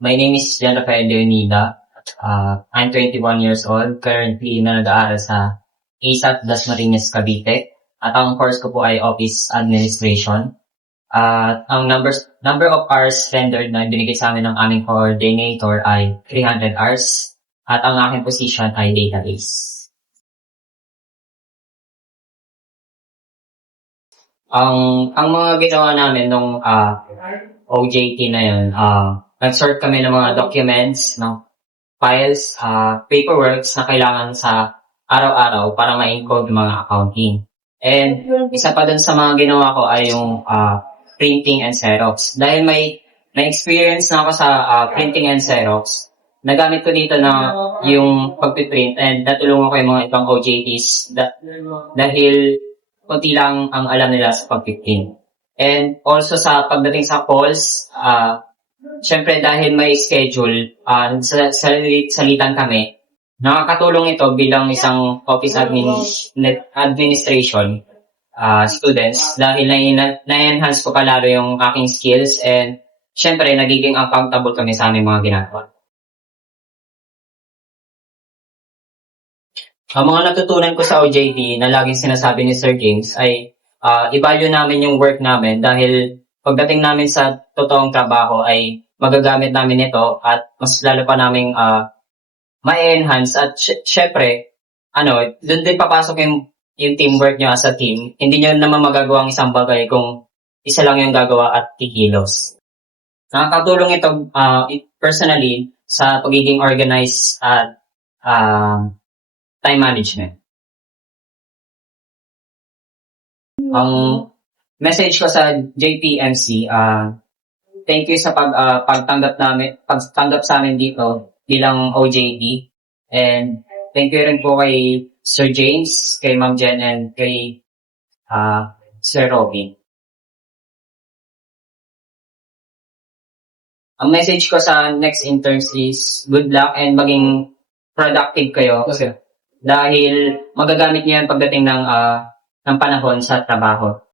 My name is Jan Rafael Leonida. I'm 21 years old, currently na nag-aaral sa ASAT Dasmariñas, Cavite. At ang course ko po ay Office Administration. At ang number of hours rendered na binigay sa amin ng aming coordinator ay 300 hours. At ang aking position ay database. Ang mga ginawa namin nung OJT na yun, nag-sort kami ng mga documents, no, files, paperworks na kailangan sa araw-araw para ma-encode yung mga accounting. And isa pa dun sa mga ginawa ko ay yung printing and xerox. Dahil may experience na ako sa printing and xerox, nagamit ko dito na yung pagpiprint and natulungan ko yung mga ibang OJTs dahil konti lang ang alam nila sa pagpiprint. And also sa pagdating sa calls, syempre dahil may schedule, salitan kami, nakakatulong ito bilang isang office administration students dahil na-enhance ko palalo yung aking skills and syempre nagiging accountable kami sa aming mga ginagawa. Ang mga natutunan ko sa OJT na laging sinasabi ni Sir James ay i-value namin yung work namin dahil pagdating namin sa totoong trabaho ay magagamit namin ito at mas lalo pa namin ma-enhance at syempre, doon din papasok yung teamwork nyo as a team. Hindi nyo naman magagawa ang isang bagay kung isa lang yung gagawa at kikilos. Nakakatulong ito personally sa pagiging organized at time management. Ang message ko sa JPMC, thank you sa pagtanggap sa amin dito bilang OJT. And thank you rin po kay Sir James, kay Ma'am Jen, and kay Sir Robin. Ang message ko sa next interns is good luck and maging productive kayo. Dahil magagamit niyo yan pagdating ng panahon sa trabaho.